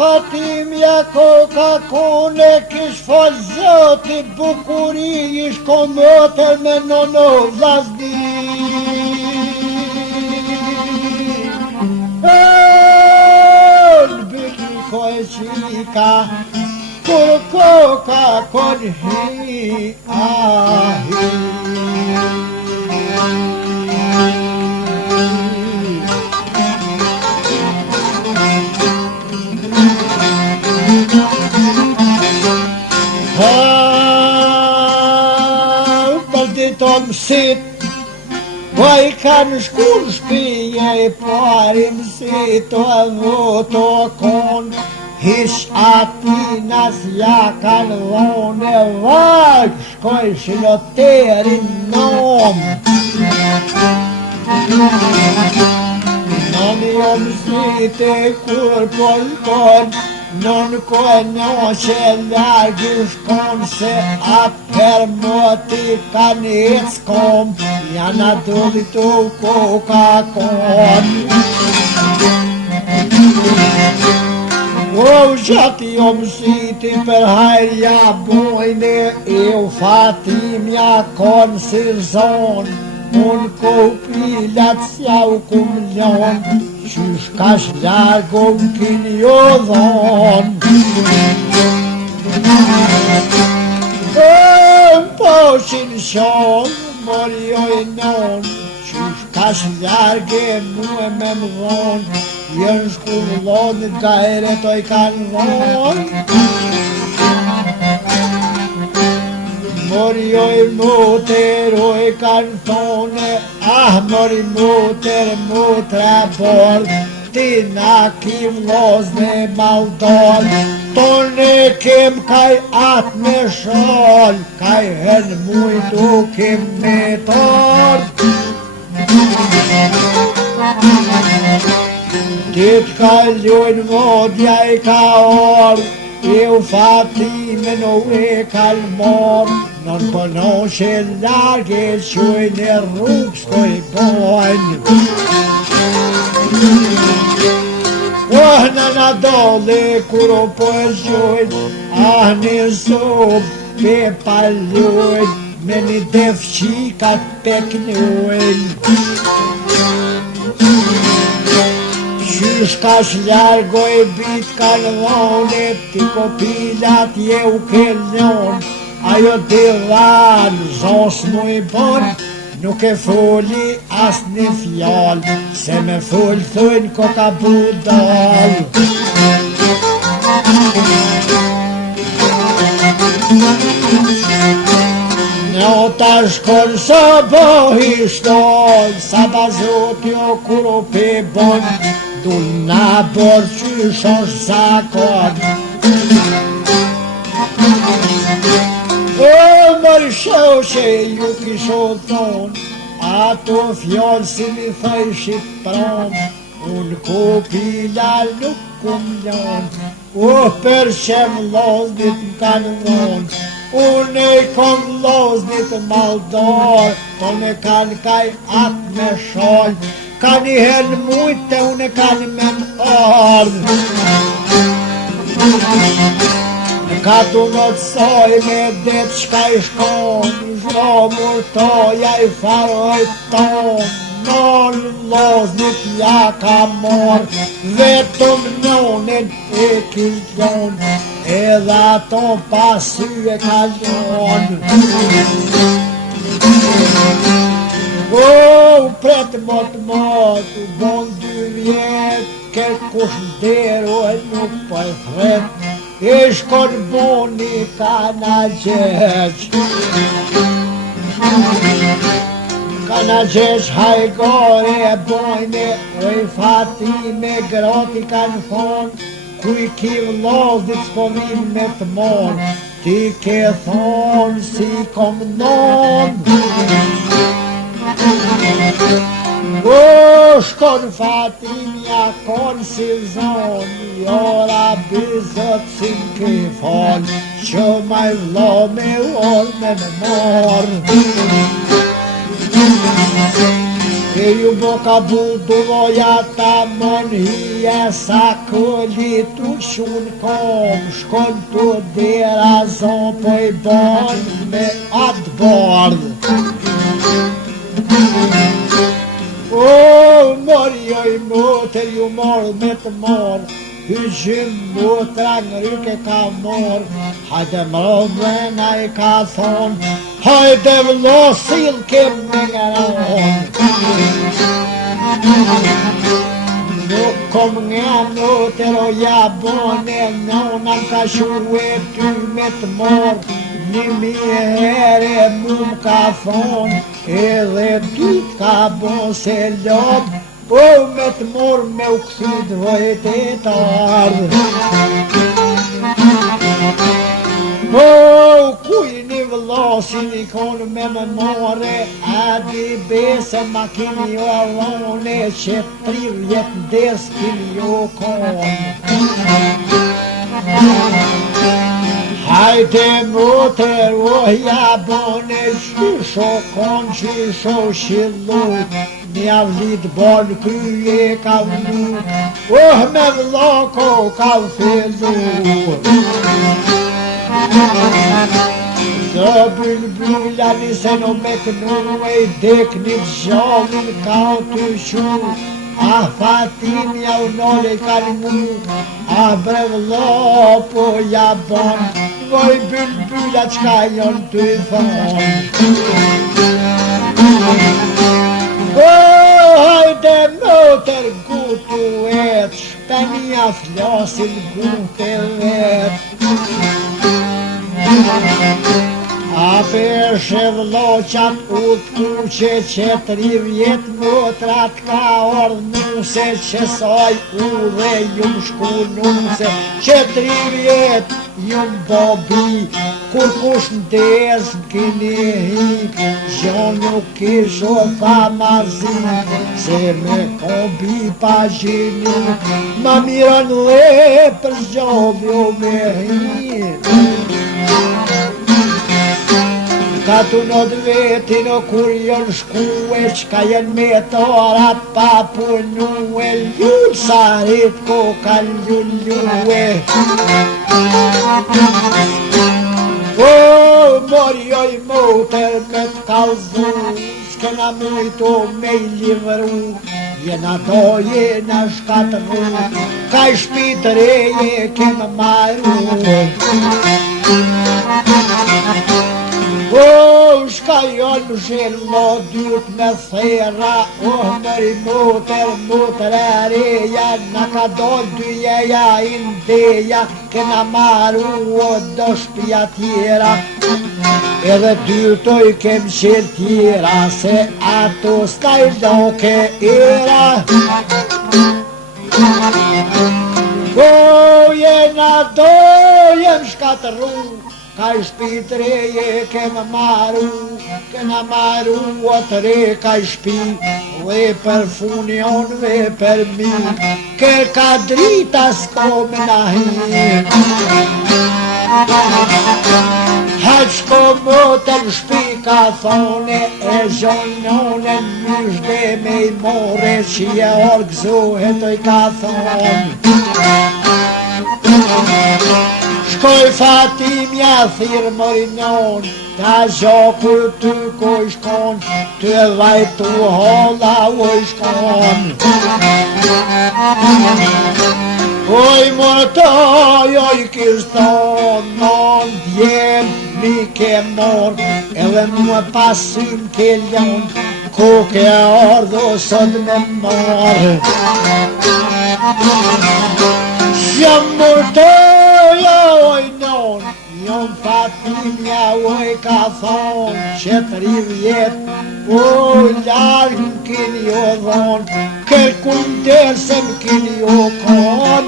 Fatimja koka kone kish fol zoti bukuri ish komotër me nono vlasdi. Bëti ko e qika kur koka kon hi ahi. Tom sit, vaj kanë shkull shpije I parim sit o voto kon, hish atinas ja kanë dhone vaj, shkoj shiloterin nom. Noni om sit e kur polkon, non ko e no që largi shkon se atëher moti kanë eckom, janë adulli të koka kon. O gjati o mësiti për hajrja bojnë, eu Fatimja kon si zonë, unë ko pilat s'ja u kumlon, qysh kash largo m'kin jo dhon. Poshin shon, morjoj non, qysh kash large muë me m'dhon, jen shkullon gajre toj kanë dhon. Morjoj moteroj kanë thone, mori moter motra bol, ti na kim lozne maldol, tone kem kaj at me shol, kaj hen mujtu kem me tol. Dit kaljojn vodja I ka orë, eu Fatime no e kalmor, non conosce larghe sue ne rrug s'koj bojnë. Oh, nana dole kur o po e zhojnë, një sob pe paljojnë, me një def qikat peknojnë. Qysh kash largoj bit kanë dhone, ti ko pilat je u kellon, ajo divan zos mu I bon, nuk e foli as një fjall, se me fol thujnë ko ka budal. Në ta shkon së bohi shtol, sa bazot jo kur o pe bon, dul na bor qysh është zakon. O mërë shoshe ju kisho thon, ato fjallë si mi thëjshit pron, unë ko pila nuk kum lon, o për që vloznit m'kanë dhon, unë e kom vloznit maldor, unë e kanë kaj atë me shol, ka një herë mujtë unë e kanë me m'ardhë. Ka tu notësoj me det shka I shkon, zhomur toja I faroj ton, non loznit ja ka mor, vetëm nonin e kishton, edhe ato pasy e kalon. O, pret mot, u bon 2 vjet, ke kush ndero e nuk po e thret, e shkon boni kana gjeq. Kana gjeq hajgore e bojne, oj Fatime groti kanë thon, kuj ki vloznit s'po vin me t'mon, ti ke thon si kom non. Kon Fatimja, kon si zonë, jora bizot si m'ke falë, që ma i vlo me orë me morë. E ju boka bulduroja ta mon hije sa këllit u shunë kom, shkon të dera zon po i bon me atë bardh. O, morjoj motër ju morë me të morë, hyqim motra në ryke ka morë, hajde mrodhena i ka thonë, hajde vlosil kem me ngëronë. Nuk kom nga motër o jabone, nonan ka shuë ty me të morë, një herë mu m'ka thonë, edhe ty t'ka bon se lopë, o me të morë me u këthit vojt e të ardhë. O kuj një vëllasin i konë me më more, a di bese ma kini o alone, që 30 ndes kini o konë. Hajde motër o jabone, qysho konë, qysho shillu, një vlit bon kryje ka vlu, me vloko ka fillu. Dë bylbyla nise në me kënu e dek një gjallin ka të shu, a Fatimja u nole ka një mu, a bre vlo po jabon, voj bylbyla qka jon të i thonë. O, hajde motër gutu et, shpenja flasin gute vet. A peshe vloqat u t'kuqe që 30 motrat ka ordnu se që saj u dhe jum shkunu se që 30 jum bobi, kur kush ndez m'kini hik, gjon nuk kisho tha marzi, se me kombi pa gjinu, ma miran dhe për zgjodhjo me hik. Ka tu në vetin o kur jon shkue, qka jen me torat pa punue, ljull sarit ko kan ljullue. O, morjoj motër me t'kallzu, s'kena mujto me i livru, jena do jena shkatru, ka i shpit reje kem maru. O, shka jon më zhello dyrt me thera, mëri motër e reja, na ka do dyjeja i ndeja, kena maru o do shpia tjera, edhe dyrtoj kem qel tjera, se ato s'ka i loke era. O, jena do jem shkatru, ka i shpit reje kena maru o të re ka i shpi, dhe për funion dhe për mi, ke ka drita s'ko me nahi. Haqko motër shpi ka thone, e zhonone myshde me i more, që je orgzohet o i ka thone. Shkoj Fatimja thirë morinon, ta gjokur ty ko i shkon, ty e vajtu holla u i shkon. Oj motoj, oj kishton, non djem, mi ke mor, edhe mua pasim ke ljon, ku ke ardho sot me mor. Jam motoj, oj non, jon Fatimja oj ka thon, që 30 o larg m'kini o dhon, kërkun der m'kini o kon.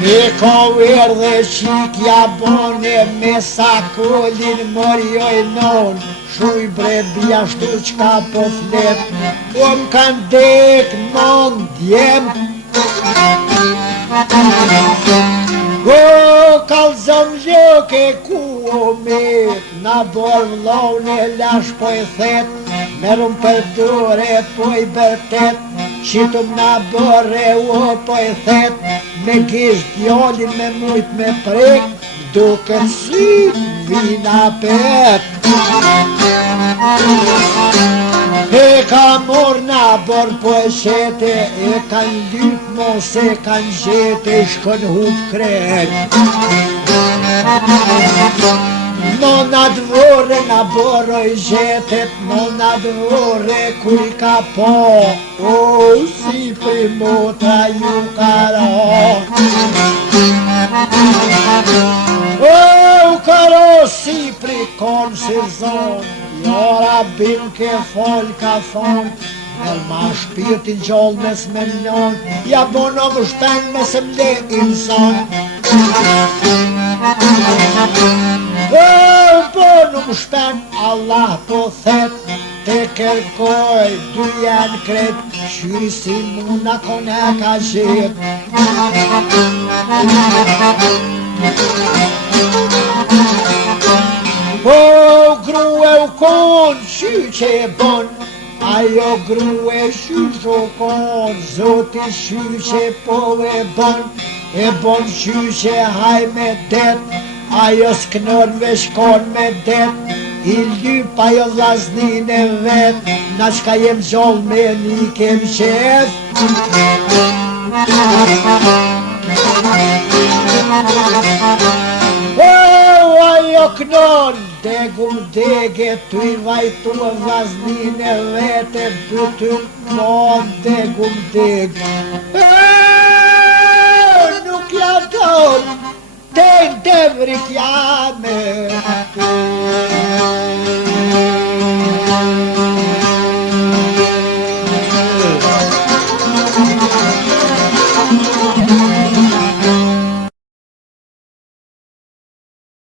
Me ka erdhe qikja bone me sakolin mërjoj non. Shuj bre bia shtu qka po flet, m'kan dek non djem. O kalzëm ljoke ku o met, na bor vllone lash po i thet, merëm për dure po i bërtet, qitëm na bërre o po i thet, me gisht djallin me mujt me prek, duke si vina pet. E ka mor na bor po e shete, e kan lyp mos e kan gjete, shkon hup kret. Nona dvore na boroj gjetet, nona dvore kur I ka po, o si primota ju karo. O karo si prikon si zon, jora bin ke fol ka fon, nel ma shpirtin gjall mes me non, ja bono vështen mes mle insan. Bono vështen Allah po thet, te kërkoj dy janë kret, qyri si muna kone ka gjet. O grue u kon qyqe e bon, ajo grue qyqe u kon, zoti qyqe po e bon qyqe haj me det, ajo s'knor veç kon me det, I lyp ajo vllaznin e vet, na qka jem gjall me një kem qef. Ajo knon, degum dege, tu I vajtu vllaznin e vete, bytyn non, degum deg. Nuk ja don, te devrik jame,